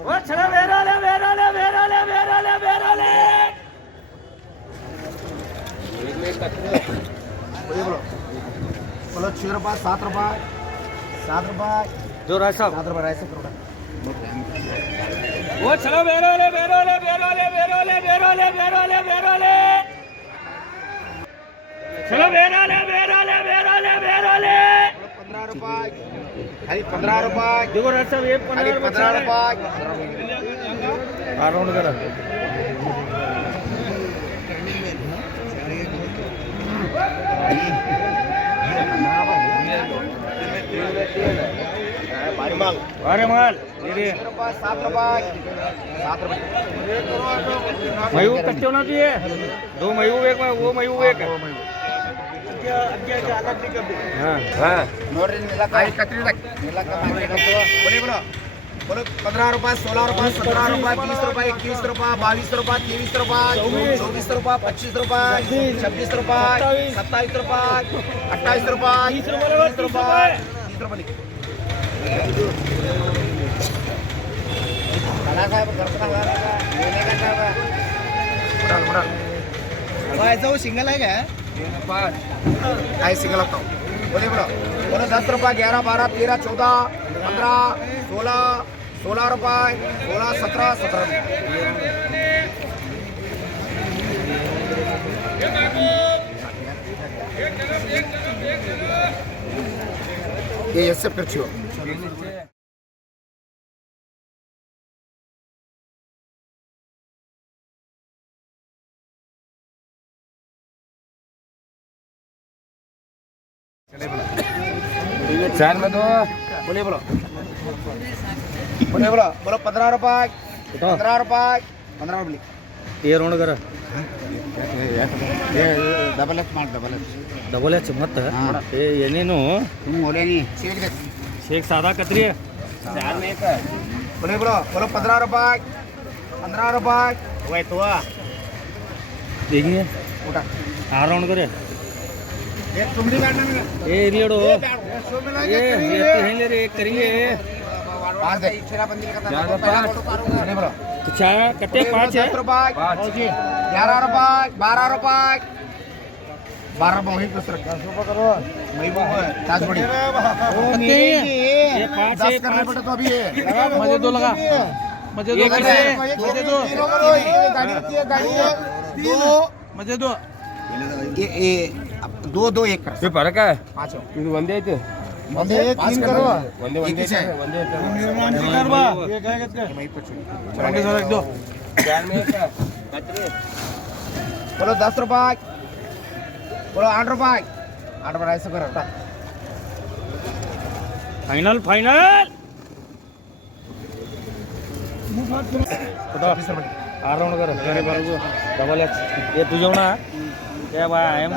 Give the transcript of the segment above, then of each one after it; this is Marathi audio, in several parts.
ओ चला वेराले वेराले वेराले वेराले वेराले बोलो 6 रुपये 7 रुपये 7 रुपये जो राइस 7 रुपये राइस करोड़ा ओ चला वेराले वेराले वेराले वेराले वेराले वेराले वेराले चला वेराले वेराले वेराले वेराले 15 रुपये खाली 15 रुपये देखो राइस ये 15 रुपये अराउंड करा अरे माल 7 रुपये मयू कच्चे होना चाहिए दो मयू एक वो मयू एक हाँ ನೋಡ್ರಿ ನಿಲ್ಲಕ 31 बोलो 15 रुपये 16 रुपये 17 रुपये 20 रुपये 21 रुपये 22 रुपये 23 रुपये 24 रुपये 25 रुपये 26 रुपये 27 रुपये 28 रुपये 30 रुपये 30 रुपये जाऊ सिंगल आहे का काय सिंगल लागतो बोले बोलो 10 रुपये 11 12 13 14 15 16 16 रुपये 16 17 17 ये सब कर छो चार में दो बोले बोलो 15 रुपये 15 रुपये 15 रुपये ये रोड कर डबल डबल एच मत ಏನೇನು तुम बोले नहीं शेख सादा कतरी है बोले बोलो 15 रुपये 15 रुपये वही तो देखिए उठा अराउंड करे ये तुम भी बैठना में ए रियडो ये हैं ले रे करिए पाँच दे छेरा बंदी का बोले बोलो तो चाय कट्टे 5 है 10 रुपये 11 रुपये 12 रुपये 12 रुपये वही कुछ रख 10 रुपये करो वही वो है ताज बड़ी ओ मेरी ये 5 है 10 करना पड़ता तो अभी मजे दो लगा मजे दो मजे दो गाड़ी दो मजे दो ये दो दो एक कर ये फरक है पाँच ಇದು ಒಂದೇ ಐತೆ ಒಂದೇ तीन करो ಒಂದೇ ನಿರ್ಮಾಣ करवा ये कहेगा इसका वही पर छोड़ चलो सर एक दो ध्यान में क्या बोलो 10 रुपये बोलो 8 रुपये 8 रुपये ऐसे करो फाइनल फाइनल अराउंड कर अरे बरोबर डबल एच ये तुझे ना क्या भाई आया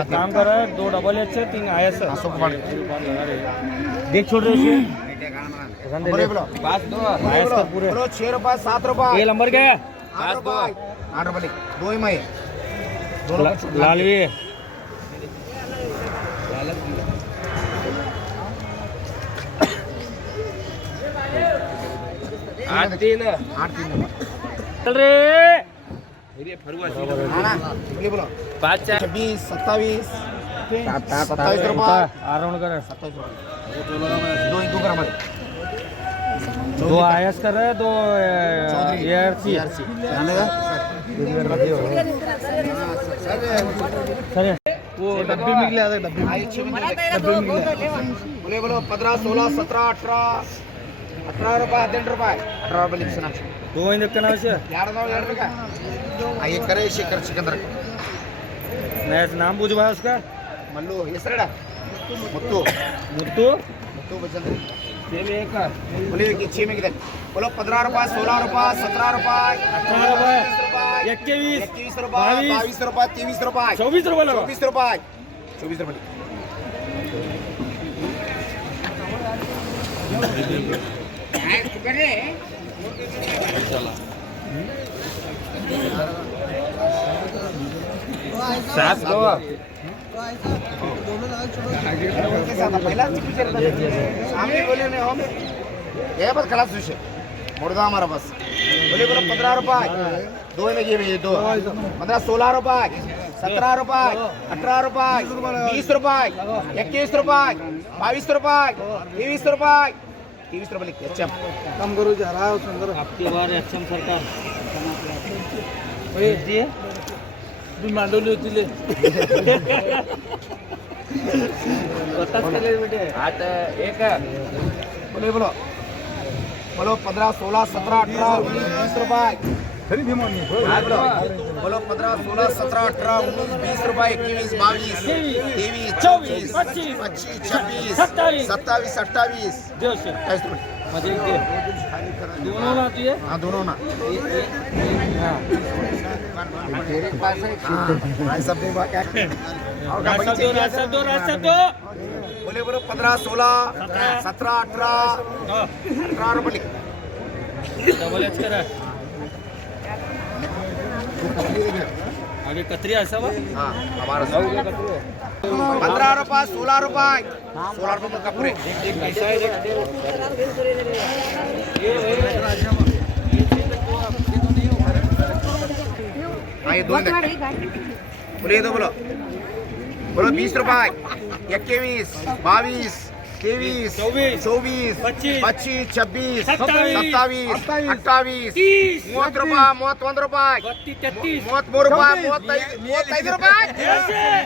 एक काम कर रहा है 2 डबल एच है 3 आया है देख छोड़ रहे बोले बोलो बात दो आया है पूरे बोलो 6 रुपये 7 रुपये ये नंबर क्या है 8 रुपये 8 रुपये दो ही मैं लालवी आठ तीन चल रे बोले बोलो 5 4 26 27 27 रुपये अराउंड कर 27 रुपये दो ही दो कर हमारे 2 आयस कर रहे 2 एआरसी जाने का सर वो डब्बे में निकले डब्बे में बोले बोलो 15 16 17 18 18 रुपये 18 रुपये 18 रुपये लिख सुना 2 इन का नाम से यार का ये करे शेखर सिकंदर नया नाम पूछ भाई उसका मल्लू ಹೆಸರಡ ಮುತ್ತು मुत्तू मुत्तू बचन सेल एक बोले कि 6 में कितने बोलो 15 रुपये 16 रुपये 17 रुपये 18 रुपये 21 21 रुपये 22 रुपये 23 रुपये 24 रुपये लगा 24 रुपये 24 रुपये सात दो सामने बोले हम ये बस खलास विषय मुर्दा हमारा बस बोले बोलो 15 रुपए दो में ये दो 15 16 रुपए 17 रुपए 18 रुपए 20 रुपए 21 रुपए 22 रुपए 23 रुपए 23 रुपए लिखते अच्छा कम करो जा रहा है सुंदर आपकी बार एचएम सरकार दिए तुम्ही मांडवली होती ले आठ एक बोले बोलो बोलो 15 16 17 18 19 20 रुपए बोलो 15 16 17 18 19 20 रुपए 21 22 23 24 25 26 27 27 28 देवशे 28 रुपए मध्ये एक दे दोनों ना तुझे हाँ दोनों ना हाँ तेरे पास है सब दे क्या और का रास्ता दो बोले बोलो 15 16 17 18 रुपए लिख डबल एच करा आगे कतरी असावा हाँ हमारा 15 रुपए 16 रुपए 16 रुपए का पूरे हाँ ये दो बोले ये दो बोलो बोलो 20 रुपए 21 22 23 24 25 26 27 28 30 रुपए 31 रुपए 33 रुपए 35 रुपए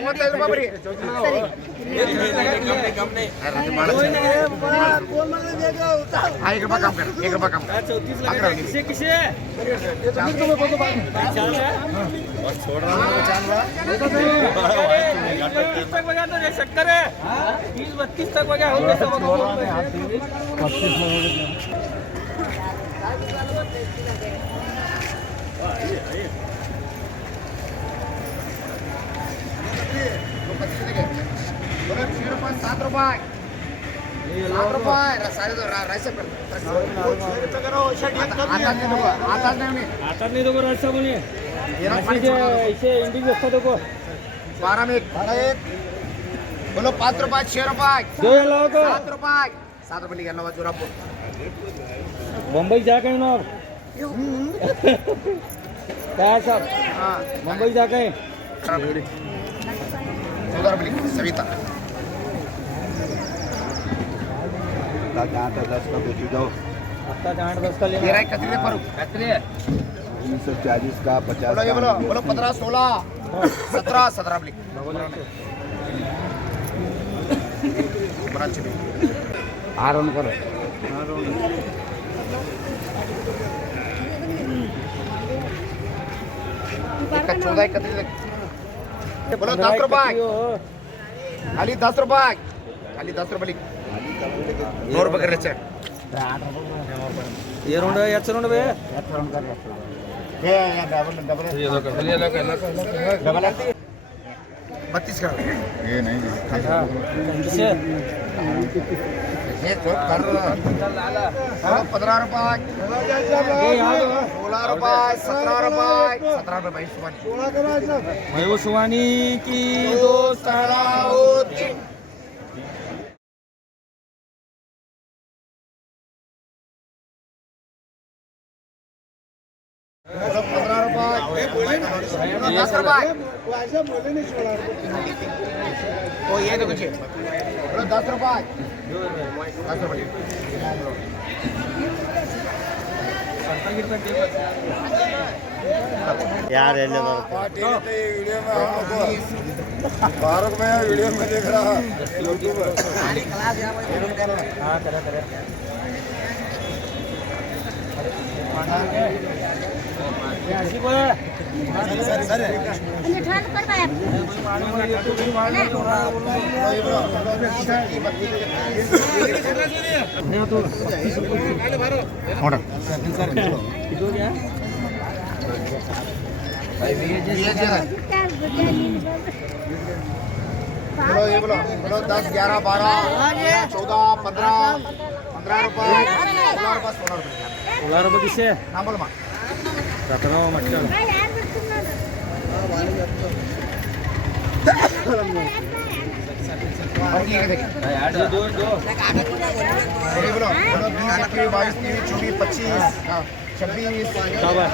35 रुपए बरी हाँ 1 रुपया कम कर 1 रुपया कम कर 34 लगा किसे किसे छोड़ रहा हूँ तक बजा तो शक्कर है 20-32 तक बजा हो गया सब बोलो 6 रुपए 7 रुपए 7 रुपए सारे तो राइस आता नहीं आता नहीं दोघं रास्ता कोणी इसे इंडिक असता दोघं 12 में 1 बोलो 5 रुपए 6 रुपए दो लोग 7 रुपए 7 रुपए लिखा नवा जोरापुर मुंबई जा कहीं ना क्या सब हाँ मुंबई जा कहीं 14 रुपए लिख सविता आता 8-10 का लेना तेरा एक कतरी पर कतरी 40 का 50 बोलो ये बोलो 15 16 17 17 रुपए लिख बड़ा अच्छे आराम करो एक 14 कतरी लिख बोलो 10 रुपए खाली 10 रुपए खाली 10 रुपए लिख 2 रुपए कर ले ये रोंड याच रोंड बे ये डबल डबल ये लोग 32 का ये नहीं किसे ये तो कर 15 रुपए ये याद 16 रुपए 17 रुपए 17 रुपए भाई सुबह मयूर सुवानी की दोस्त होती बोलो 15 रुपए 10 रुपए ओ ये तो कुछ बोलो 10 रुपए 10 रुपए यार ये भारत में वीडियो में देख रहा हाँ करा ऐसी बोले बोलो ये बोलो 10 11 12 14 15 रुपए 16 रुपये किसे हाँ बोलो माँ 17 म्हटलं और ये देखिए बोले बोलो बोलो 20 21 22 23 24 25 26 शाबाश